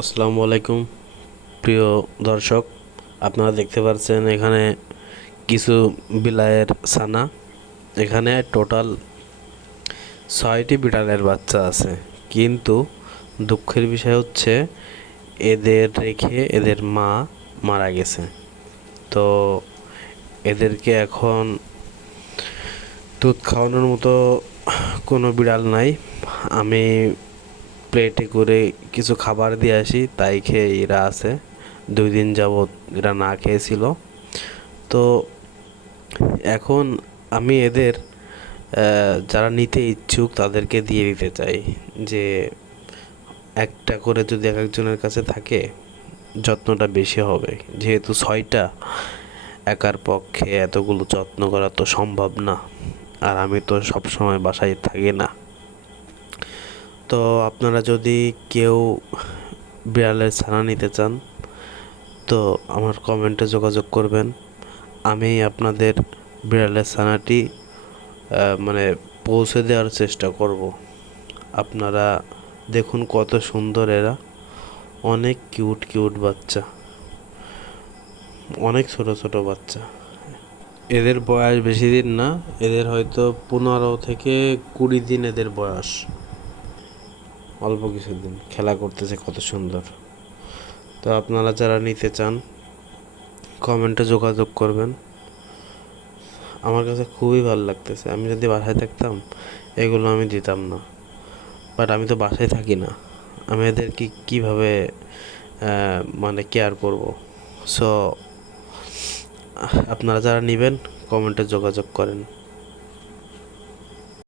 আসসালামু আলাইকুম প্রিয় দর্শক, আপনারা দেখতে পাচ্ছেন এখানে কিছু বিলায়ের ছানা। এখানে টোটাল 6টি বিড়ালের বাচ্চা আছে, কিন্তু দুঃখের বিষয় হচ্ছে এদের রেখে এদের মা মারা গেছে। তো এদেরকে এখন দুধ খাওয়ানোর মতো কোনো বিড়াল নাই। আমি প্লেটে করে কিছু খাবার দিয়ে আসি, তাই খেয়ে এরা আছে। 2 দিন যাবৎ এরা না খেয়েছিল। তো এখন আমি এদের যারা নিতে ইচ্ছুক তাদেরকে দিয়ে দিতে চাই, যে একটা করে যদি এক একজনের কাছে থাকে যত্নটা বেশি হবে। যেহেতু 6টা, একার পক্ষে এতগুলো যত্ন করা তো সম্ভব না, আর আমি তো সব সময় বাসায় থাকি না। তো আপনারা যদি কেউ বিড়ালের ছানা নিতে চান তো আমার কমেন্টে যোগাযোগ করবেন। আমি আপনাদের বিড়ালের ছানাটি মানে পৌঁছে দেওয়ার চেষ্টা করব। আপনারা দেখুন কত সুন্দর এরা, অনেক কিউট কিউট বাচ্চা, অনেক ছোট ছোট বাচ্চা। এদের বয়স বেশি দিন না, এদের হয়তো 15 থেকে 20 দিন এদের বয়স। অল্প কিছুদিন খেলা করতেছে কত সুন্দর। তো আপনারা যারা নিতে চান কমেন্টে যোগাযোগ করবেন। আমার কাছে খুবই ভালো লাগতেছে। আমি যদি বাসায় থাকতাম এগুলো আমি দিতাম না, বাট আমি তো বাসায় থাকি না। আমি এদেরকে কীভাবে মানে কেয়ার করব? সো আপনারা যারা নেবেন কমেন্টে যোগাযোগ করেন।